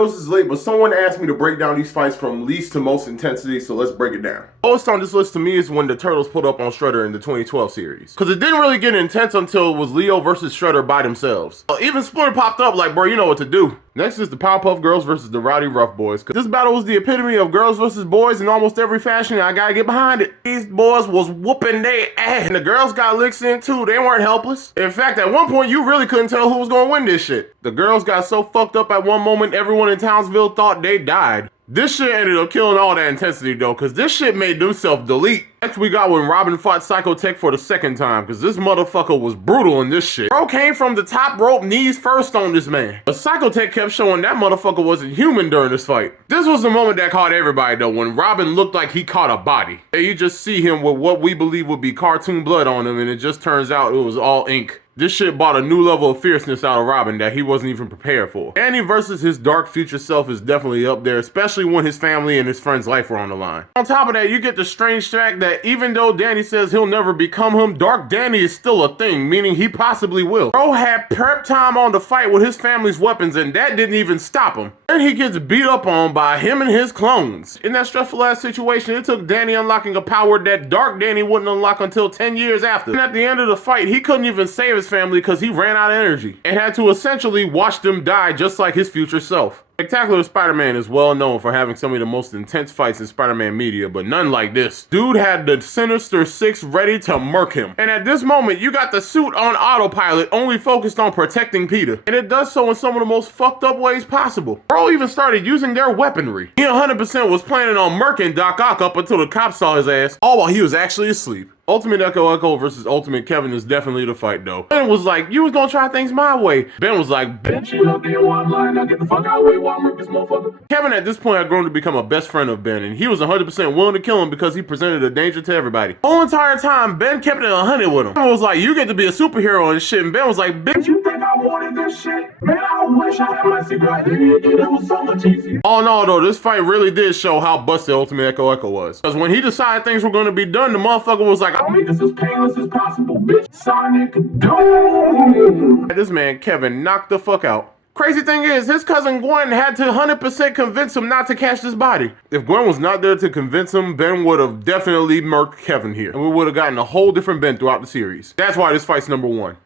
know this is late, but someone asked me to break down these fights from least to most intensity, so let's break it down. Lowest on this list to me is when the Turtles put up on Shredder in the 2012 series. Cause it didn't really get intense until it was Leo versus Shredder by themselves. Even Splinter popped up like, bro, you know what to do. Next is the Powerpuff Girls versus the Rowdy Rough Boys. Cause this battle was the epitome of girls versus boys in almost every fashion, and I gotta get behind it. These boys was whooping their ass, and the girls got licks in too. They weren't helpless. In fact, at one point, you really couldn't tell who was gonna win this shit. The girls got so fucked up at one moment, everyone in Townsville thought they died. This shit ended up killing all that intensity though, cause this shit made them self-delete. Next we got when Robin fought Psychotech for the second time, cause this motherfucker was brutal in this shit. Bro came from the top rope knees first on this man. But Psychotech kept showing that motherfucker wasn't human during this fight. This was the moment that caught everybody though, when Robin looked like he caught a body. And you just see him with what we believe would be cartoon blood on him, and it just turns out it was all ink. This shit brought a new level of fierceness out of Robin that he wasn't even prepared for. Danny versus his dark future self is definitely up there, especially when his family and his friend's life were on the line. On top of that, you get the strange fact that even though Danny says he'll never become him, Dark Danny is still a thing, meaning he possibly will. Bro had prep time on the fight with his family's weapons, and that didn't even stop him. And he gets beat up on by him and his clones. In that stressful ass situation, it took Danny unlocking a power that Dark Danny wouldn't unlock until 10 years after. And at the end of the fight, he couldn't even save his family because he ran out of energy and had to essentially watch them die just like his future self. Spectacular Spider-Man is well known for having some of the most intense fights in Spider-Man media, but none like this. Dude had the Sinister Six ready to murk him. And at this moment, you got the suit on autopilot, only focused on protecting Peter. And it does so in some of the most fucked up ways possible. Bro even started using their weaponry. He 100% was planning on murking Doc Ock up until the cops saw his ass, all while he was actually asleep. Ultimate Echo versus Ultimate Kevin is definitely the fight though. Ben was like, you was gonna try things my way. Ben was like, bitch, you up there one line, now get the fuck out of the way while I murk this motherfucker. Kevin at this point had grown to become a best friend of Ben, and he was 100% willing to kill him because he presented a danger to everybody. The whole entire time, Ben kept it 100 with him. Ben was like, you get to be a superhero and shit, and Ben was like, bitch, you think I wanted this shit? Man, I wish I had my secret identity, it was so much easier. All in all though, this fight really did show how busted Ultimate Echo was. Because when he decided things were gonna be done, the motherfucker was like, I'll make this as painless as possible, bitch. Sonic, go! This man, Kevin, knocked the fuck out. Crazy thing is, his cousin Gwen had to 100% convince him not to catch this body. If Gwen was not there to convince him, Ben would have definitely murked Kevin here. And we would have gotten a whole different Ben throughout the series. That's why this fight's number one.